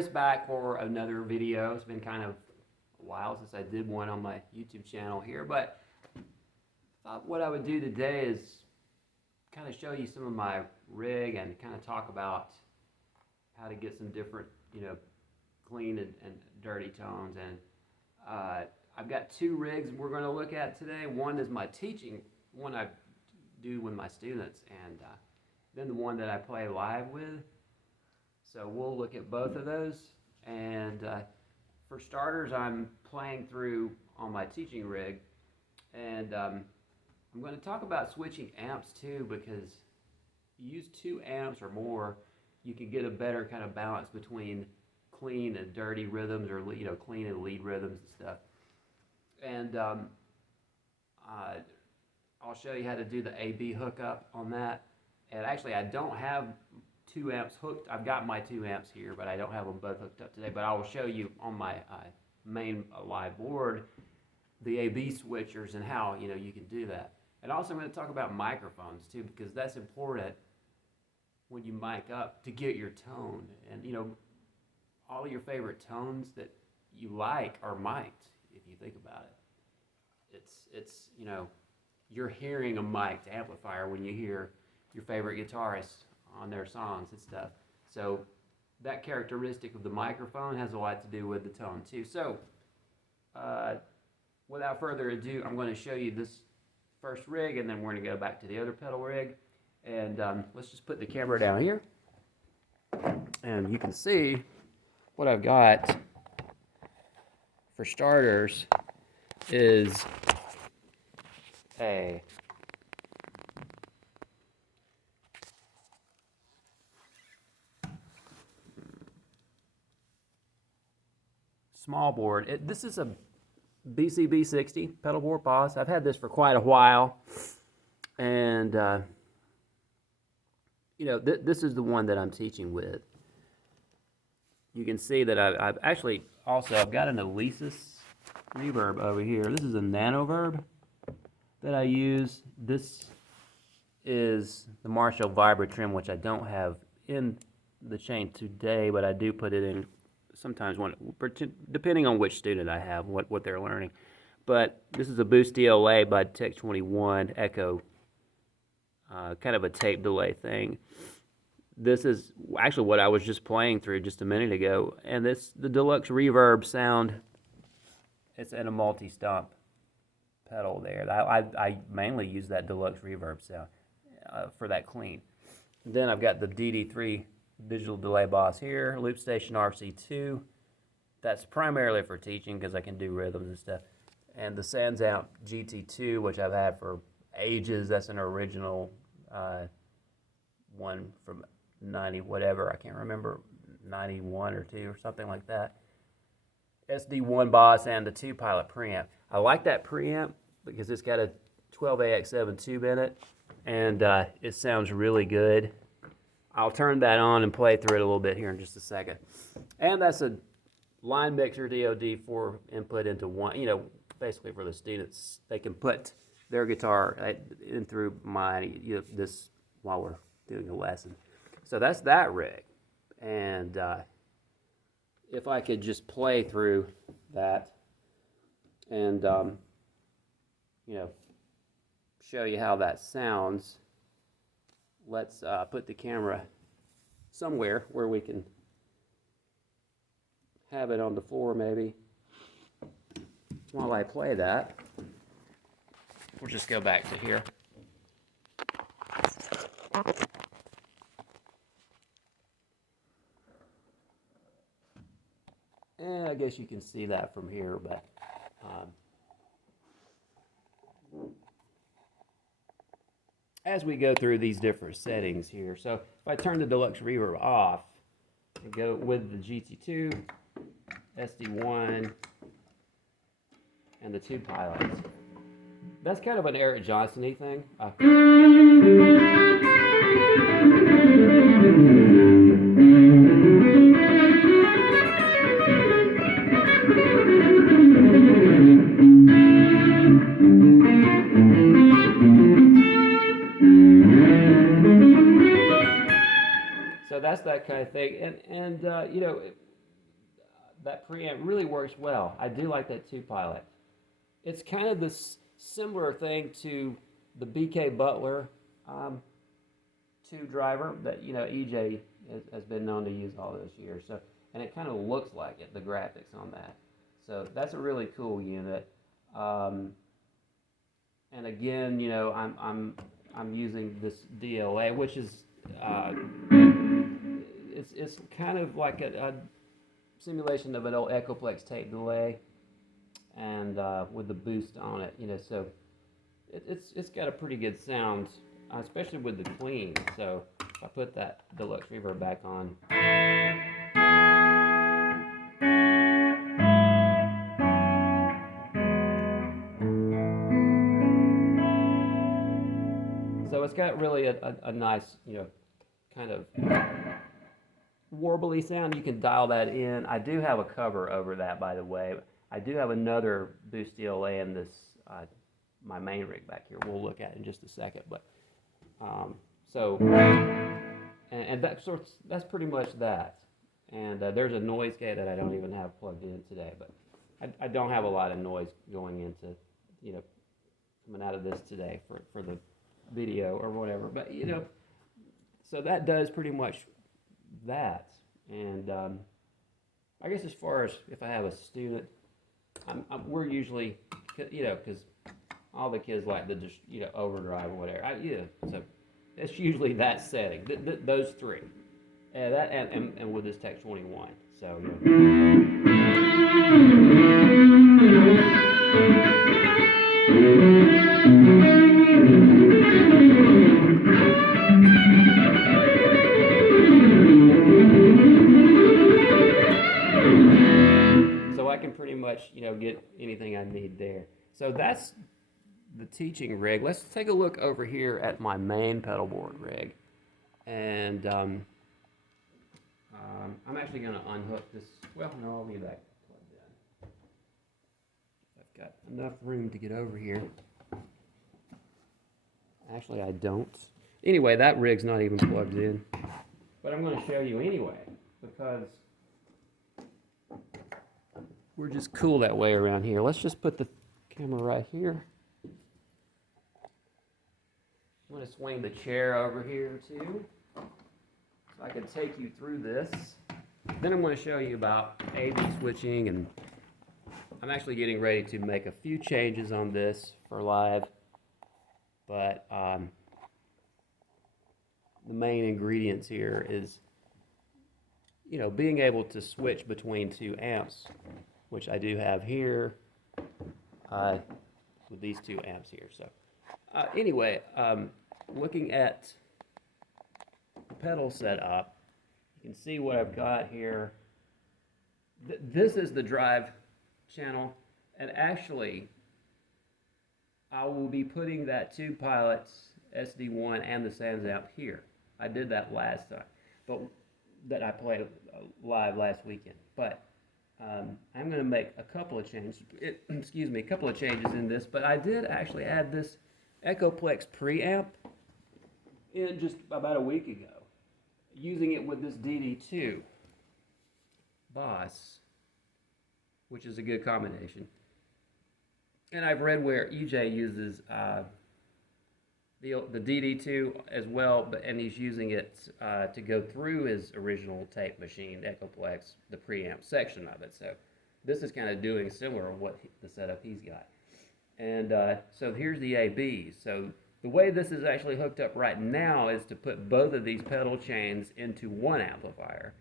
Chris back for another video. It's been kind of a while since I did one on my YouTube channel here, but thought what I would do today is kind of show you some of my rig and kind of talk about how to get some different, clean and dirty tones. And I've got two rigs we're going to look at today. One is my teaching, one I do with my students, and then the one that I play live with. So we'll look at both of those. And for starters, I'm playing through on my teaching rig, and I'm going to talk about switching amps too, because you use 2 amps or more, you can get a better kind of balance between clean and dirty rhythms, or clean and lead rhythms and stuff. And I'll show you how to do the A/B hookup on that. And actually, I don't have 2 amps hooked. I've got my 2 amps here, but I don't have them both hooked up today. But I will show you on my main live board the A/B switchers and how you can do that. And also, I'm going to talk about microphones too, because that's important when you mic up to get your tone. And all of your favorite tones that you like are mic'd. If you think about it, it's you're hearing a mic'd amplifier when you hear your favorite guitarist on their songs and stuff. So that characteristic of the microphone has a lot to do with the tone too. So without further ado, I'm going to show you this first rig, and then we're going to go back to the other pedal rig. And let's just put the camera down here, and you can see what I've got. For starters is a small board. This is a BCB60 pedal board boss. I've had this for quite a while, and this is the one that I'm teaching with. You can see that I've actually I've got an Alesis reverb over here. This is a nanoverb that I use. This is the Marshall Vibra trim, which I don't have in the chain today, but I do put it in sometimes depending on which student I have, what they're learning. But this is a Boost DLA by Tech 21 Echo, kind of a tape delay thing. This is actually what I was just playing through just a minute ago, and the deluxe reverb sound. It's in a multi-stomp pedal there. I mainly use that deluxe reverb sound for that clean. Then I've got the DD3 digital delay boss here, loop station RC2. That's primarily for teaching because I can do rhythms and stuff. And the Sansamp GT2, which I've had for ages. That's an original one from 90 whatever, I can't remember, 91 or 2 or something like that. SD1 boss and the 2 pilot preamp. I like that preamp because it's got a 12AX7 tube in it, and it sounds really good. I'll turn that on and play through it a little bit here in just a second. And that's a line mixer DOD 4 input into one, basically for the students. They can put their guitar in through this while we're doing a lesson. So that's that rig. And if I could just play through that and show you how that sounds. Let's put the camera somewhere where we can have it on the floor maybe. While I play that, we'll just go back to here. And I guess you can see that from here, but as we go through these different settings here. So if I turn the deluxe reverb off and go with the GT2, SD1, and the 2 pilots, that's kind of an Eric Johnson-y thing. So that's that kind of thing, and that preamp really works well. I do like that 2-pilot. It's kind of this similar thing to the BK Butler 2-driver that EJ has been known to use all those years. So, and it kind of looks like it, the graphics on that. So that's a really cool unit. And again, I'm using this DLA, which is it's kind of like a simulation of an old Echoplex tape delay, and with the boost on it, so it's got a pretty good sound, especially with the clean. So if I put that deluxe reverb back on, so it's got really a nice, kind of warbly sound. You can dial that in. I do have a cover over that, by the way. I do have another boost DLA in this my main rig back here. We'll look at it in just a second. But and that's pretty much that. And there's a noise gate that I don't even have plugged in today, but I don't have a lot of noise going into coming out of this today for the video or whatever. But so that does pretty much that. And I guess as far as if I have a student, we're usually, because all the kids like the just overdrive or whatever. So it's usually that setting, those three, and that and with this Tech 21. So I can pretty much get anything I need there. So that's the teaching rig. Let's take a look over here at my main pedalboard rig, and I'm actually going to unhook this. Well, no, I'll leave that plugged in. I've got enough room to get over here. Actually, I don't. Anyway, that rig's not even plugged in, but I'm going to show you anyway because we're just cool that way around here. Let's just put the camera right here. I'm going to swing the chair over here too, so I can take you through this. Then I'm going to show you about A/B switching, and I'm actually getting ready to make a few changes on this for live, but the main ingredients here is being able to switch between 2 amps, which I do have here with these 2 amps here. So anyway, looking at the pedal setup, you can see what I've got here. This is the drive channel, and actually I will be putting that 2-pilot SD1 and the Sans amp here. I did that last time, but that I played live last weekend. But I'm going to make a couple of changes. A couple of changes in this. But I did actually add this Echoplex preamp in just about a week ago, using it with this DD2 Boss, which is a good combination. And I've read where EJ uses the DD2 as well, and he's using it to go through his original tape machine, Echoplex, the preamp section of it. So this is kind of doing similar to what the setup he's got. And so here's the ABs. So the way this is actually hooked up right now is to put both of these pedal chains into one amplifier.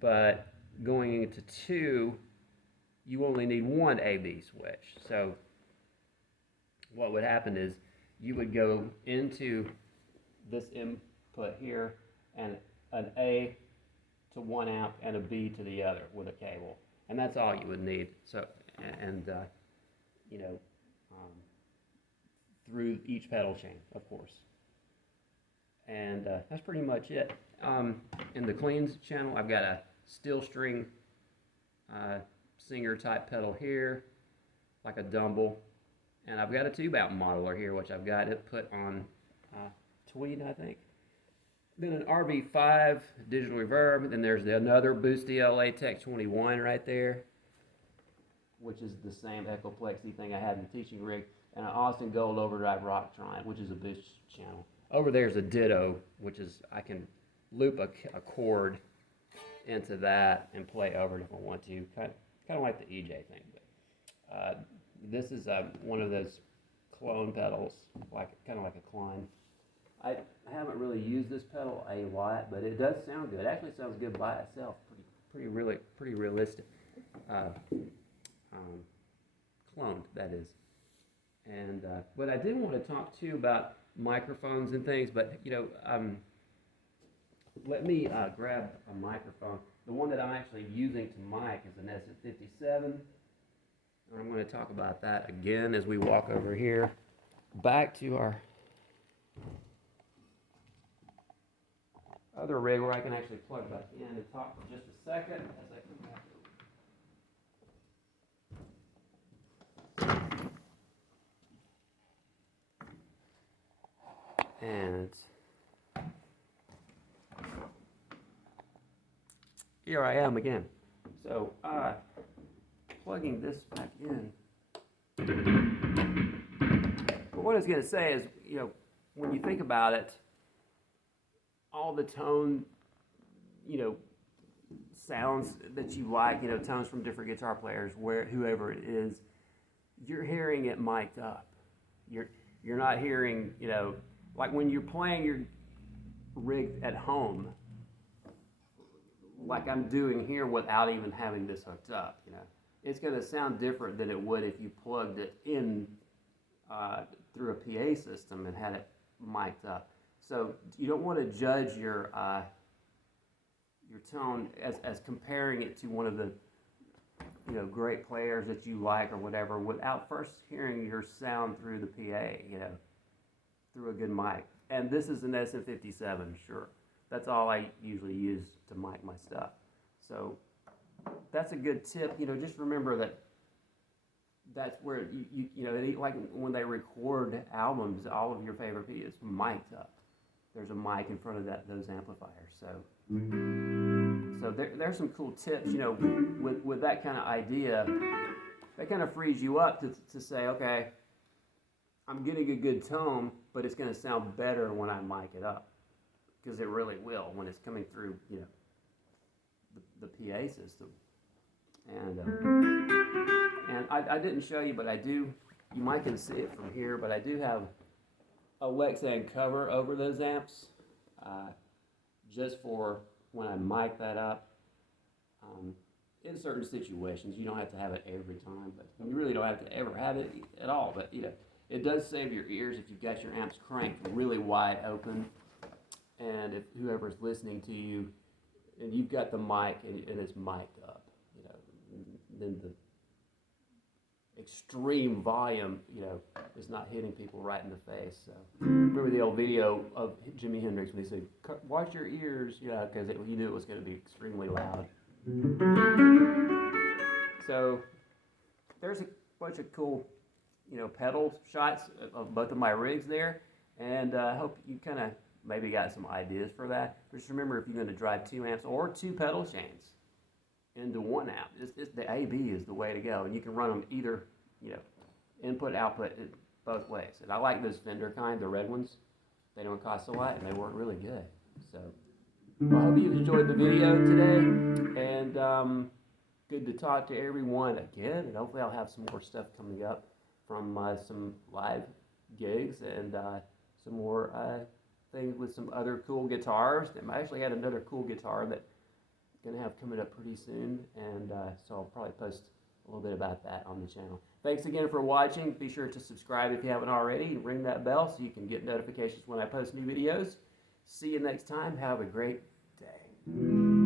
But going into 2, you only need one AB switch. So what would happen is you would go into this input here and an A to one amp and a B to the other with a cable, and that's all you would need. So through each pedal chain, of course, and that's pretty much it. In the cleans channel, I've got a steel string singer type pedal here, like a Dumble. And I've got a tube out modeler here, which I've got it put on Tweed, I think. then an RB5 digital reverb. Then there's another Boost DLA Tech 21 right there, which is the same Echoplexy thing I had in the teaching rig, and an Austin Gold Overdrive Rocktron, which is a Boost channel. Over there's a Ditto, which is I can loop a chord into that and play over it if I want to, kind of like the EJ thing. But this is one of those clone pedals, kind of like a Klein. I haven't really used this pedal a lot, but it does sound good. It actually sounds good by itself, pretty realistic. Cloned, that is. And but I did want to talk to you about microphones and things, but let me grab a microphone. The one that I'm actually using to mic is an SM57. And I'm going to talk about that again as we walk over here back to our other rig where I can actually plug back in and talk for just a second as I come back over. And here I am again. So, plugging this back in. But what I was going to say is, when you think about it, all the tone, sounds that you like, tones from different guitar players, whoever it is, you're hearing it mic'd up. You're not hearing, like when you're playing your rig at home, like I'm doing here without even having this hooked up, it's going to sound different than it would if you plugged it in through a PA system and had it mic'd up. So you don't want to judge your tone as comparing it to one of the great players that you like or whatever without first hearing your sound through the PA, through a good mic. And this is an SM57, sure. That's all I usually use to mic my stuff. So that's a good tip. Just remember that's where like when they record albums, all of your favorite people, it's mic'd up. There's a mic in front of those amplifiers. So there's some cool tips. With that kind of idea, that kind of frees you up to say, okay, I'm getting a good tone, but it's going to sound better when I mic it up, because it really will when it's coming through, the PA system. And I didn't show you, but I do. You might can see it from here, but I do have a Lexan cover over those amps, just for when I mic that up. In certain situations, you don't have to have it every time, but you really don't have to ever have it at all. But it does save your ears if you've got your amps cranked really wide open, and if whoever's listening to you, and you've got the mic and it's mic'd up, then the extreme volume, is not hitting people right in the face. So remember the old video of Jimi Hendrix when he said, "Watch your ears," because he knew it was going to be extremely loud. So there's a bunch of cool, pedal shots of both of my rigs there, and I hope you kind of maybe got some ideas for that. Just remember, if you're going to drive 2 amps or 2 pedal chains into 1 amp, the AB is the way to go, and you can run them either, input, output, both ways. And I like those Fender kind, the red ones. They don't cost a lot, and they work really good. So I hope you enjoyed the video today, and good to talk to everyone again, and hopefully I'll have some more stuff coming up from some live gigs and some more things with some other cool guitars. I actually had another cool guitar that I'm going to have coming up pretty soon, and so I'll probably post a little bit about that on the channel. Thanks again for watching. Be sure to subscribe if you haven't already, and ring that bell so you can get notifications when I post new videos. See you next time. Have a great day.